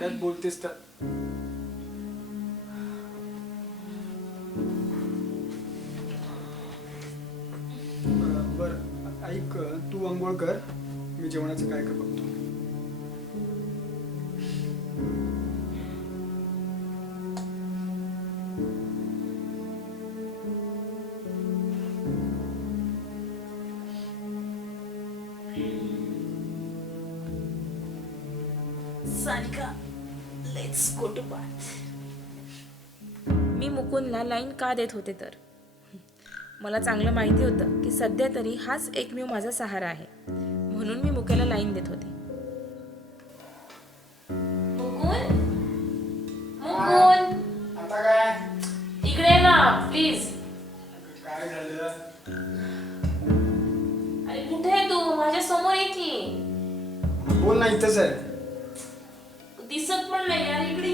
एवढ्यात बोलतेस तर बर ऐक, तू अंघोळ कर, मी जेवणाचं काय कर बघतो. Sanika, let's go to bath. मी मुकुंदला लाईन का देत होते तर मला चांगलं माहिती होतं की सध्या तरी हाच एकमेव माझा सहारा आहे, म्हणून मी मुकेला लाईन देत होते. मुकुंद, मुकुंद, आता काय इकडे ये ना प्लीज. काय झालं? अरे कुठे आहे तू? माझ्या समोर ये की. बोल ना, इथंच आहे. दिसत पण नाही यार, इकडे